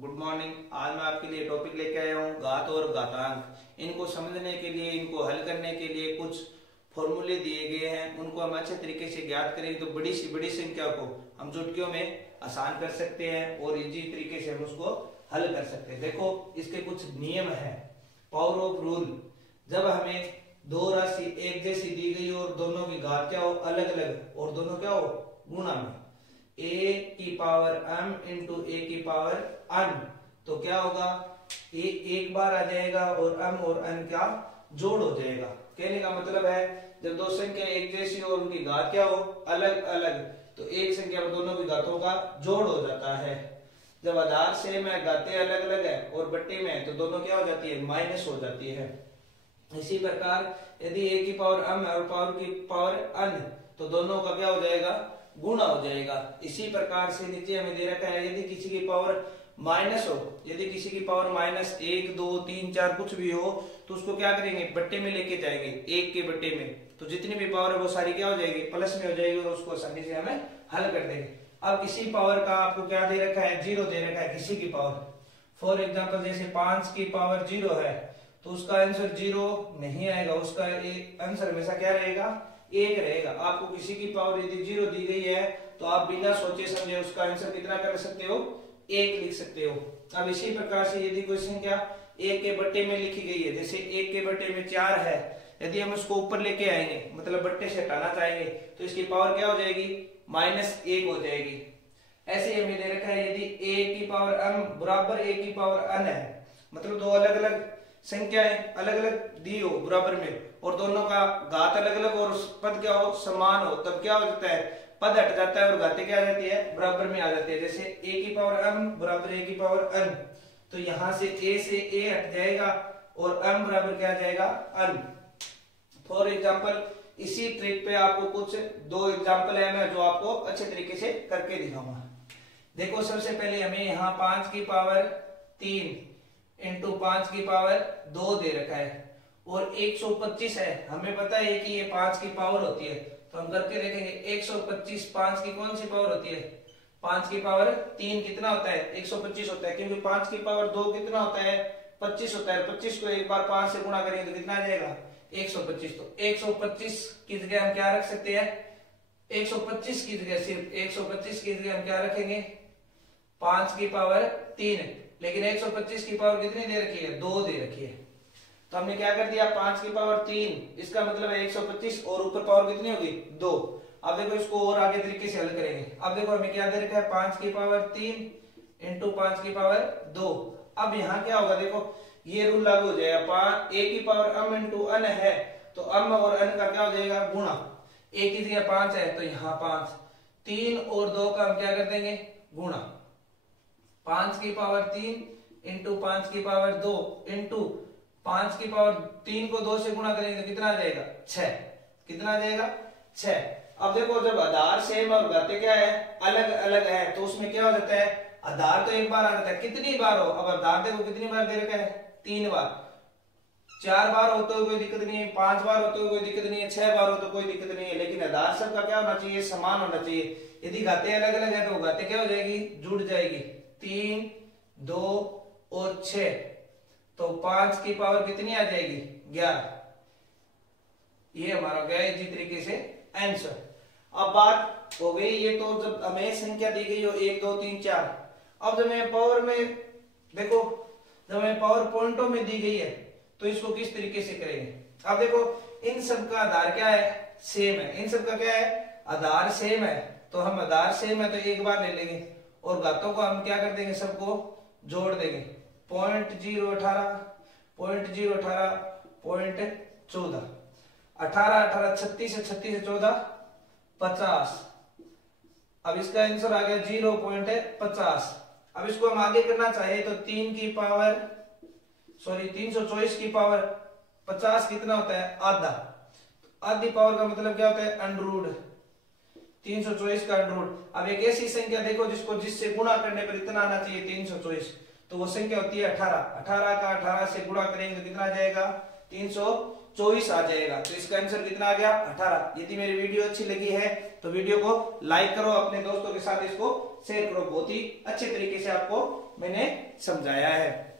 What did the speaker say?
Good morning. आज मैं आपके लिए टॉपिक लेके आया हूँ घात और घातांक। इनको समझने के लिए, इनको हल करने के लिए कुछ फॉर्मूले दिए गए हैं, उनको हम अच्छे तरीके से ज्ञात करें तो बड़ी सी बड़ी संख्या को हम चुटकियों में आसान कर सकते हैं और इजी तरीके से हम उसको हल कर सकते हैं। देखो इसके कुछ नियम है। पावर ऑफ रूल, जब हमें दो राशि एक जैसी दी गई और दोनों की घात क्या हो अलग अलग और दोनों क्या हो गुणा में, a की पावर m इंटू ए की पावर n, तो क्या होगा a एक बार आ जाएगा और m और n क्या जोड़ हो जाएगा। कहने का मतलब है जब दो संख्या एक जैसी और उनकी घात क्या हो अलग अलग तो एक संख्या में दोनों की घातों का जोड़ हो जाता है। जब आधार सेम है, घातें अलग अलग है और बट्टे में है तो दोनों क्या हो जाती है माइनस हो जाती है। इसी प्रकार यदि a की पावर m और पावर की पावर n तो दोनों का क्या हो जाएगा गुणा हो जाएगा। इसी प्रकार से नीचे हमें दे रखा है यदि किसी की पावर माइनस हो, यदि किसी की पावर माइनस 1 2 3 4 कुछ भी हो तो उसको क्या करेंगे बट्टे में लेके जाएंगे, एक के बट्टे में, तो जितनी भी पावर है वो सारी क्या हो जाएगी प्लस में हो जाएगी और उसको आसानी से हमें हल कर देंगे। अब किसी पावर का आपको क्या दे रखा है जीरो दे रखा है किसी की पावर। फॉर एग्जाम्पल जैसे 5 की पावर जीरो है तो उसका आंसर जीरो नहीं आएगा, उसका आंसर हमेशा क्या रहेगा एक रहेगा। आपको किसी की पावर यदि जीरो दी गई है तो आप बिना सोचे समझे उसका आंसर कितना कर सकते हो एक लिख सकते हो। अब इसी प्रकार से यदि कोई संख्या एक के बट्टे में लिखी गई है, जैसे एक के बट्टे में 4 है, यदि हम उसको ऊपर लेके आएंगे मतलब बट्टे से हटाना चाहेंगे तो इसकी पावर क्या हो जाएगी -1 हो जाएगी। ऐसे हमें दे रखा है यदि a की पावर m बराबर a की पावर n है, मतलब दो अलग अलग संख्याएं अलग अलग दी हो बराबर में और दोनों का घात अलग अलग और पद क्या हो समान हो, तब क्या हो जाता है पद हट जाता है और घातें क्या आ जाती है बराबर में आ जाती है। जैसे a की पावर m बराबर a की पावर n, तो यहां से a हट जाएगा और m बराबर क्या आ जाएगा n। फॉर एग्जाम्पल इसी ट्रिक पे आपको कुछ दो एग्जाम्पल है मैं जो आपको अच्छे तरीके से करके दिखाऊंगा। देखो सबसे पहले हमें यहाँ 5 की पावर 3 इंटू 5 की पावर 2 दे रखा है और 125 है। हमें पता है कि ये 5 की पावर होती है तो हम करके देखेंगे 125 5 की कौन सी पावर होती है 5 की पावर 3 कितना होता है 125 होता है, क्योंकि 5 की पावर 2 कितना होता है 25 होता है। 25 को एक बार 5 से गुणा करेंगे तो कितना आ जाएगा 125। तो 125 की जगह हम क्या रख सकते हैं 125 की जगह सिर्फ 125 की जगह हम क्या रखेंगे 5 की पावर 3, लेकिन 125 की पावर कितनी दे रखी है 2 दे रखी है। तो हमने क्या कर दिया 5 की पावर 3, इसका मतलब है 125 और ऊपर पावर कितनी होगी 2। अब देखो इसको और आगे तरीके से हल करेंगे। अब देखो हमें क्या दे रखा है 5 की पावर 3 इंटू 5 की पावर 2। अब यहाँ क्या होगा देखो ये रूल लागू हो जाएगा, a की पावर m इंटू n है तो m और n का क्या हो जाएगा गुणा। a की जगह 5 है तो यहाँ 5, 3 और 2 का हम क्या कर देंगे गुणा। 5 की पावर 3 इंटू 5 की पावर 2 इंटू 5 की पावर 3 को 2 से गुणा करेंगे तो कितना आ जाएगा 6, कितना आ जाएगा 6। अब देखो जब आधार सेम और घातें क्या है अलग अलग है तो उसमें क्या हो जाता है आधार तो एक बार आ जाता है, कितनी बार हो अब आधार देखो कितनी बार दे रखा है 3 बार, 4 बार हो तो कोई दिक्कत नहीं है, 5 बार हो तो कोई दिक्कत नहीं है, 6 बार हो तो कोई दिक्कत नहीं है, लेकिन आधार सबका क्या होना चाहिए समान होना चाहिए। यदि घातें अलग अलग है तो घातें क्या हो जाएगी जुड़ जाएगी 3 2 और 6, तो 5 की पावर कितनी आ जाएगी 11। ये हमारा गया इसी तरीके से आंसर। अब बात हो गई ये तो जब हमें संख्या दी गई हो 1 2 3 4। अब जब हमें पावर में देखो जब हमें पावर पॉइंटों में दी गई है तो इसको किस तरीके से करेंगे। अब देखो इन सब का आधार क्या है सेम है, इन सब का क्या है आधार सेम है तो हम आधार सेम है तो एक बार ले लेंगे और घातों को हम क्या कर देंगे सबको जोड़ देंगे। 0.018 0.018 0.14 18 18 36 36 14 50। अब इसका आंसर आ गया 0.50। अब इसको हम आगे करना चाहिए तो 324 की पावर 50 कितना होता है आधा, आधी पावर का मतलब क्या होता है अंडररूट 324 का अंडररूट। अब एक ऐसी संख्या देखो जिससे गुणा करने पर इतना आना चाहिए 324, तो वो संख्या होती है 18। 18 का 18 से गुणा करेंगे तो कितना आ जाएगा 324 आ जाएगा। तो इसका आंसर कितना आ गया 18। यदि मेरी वीडियो अच्छी लगी है तो वीडियो को लाइक करो, अपने दोस्तों के साथ इसको शेयर करो, बहुत ही अच्छे तरीके से आपको मैंने समझाया है।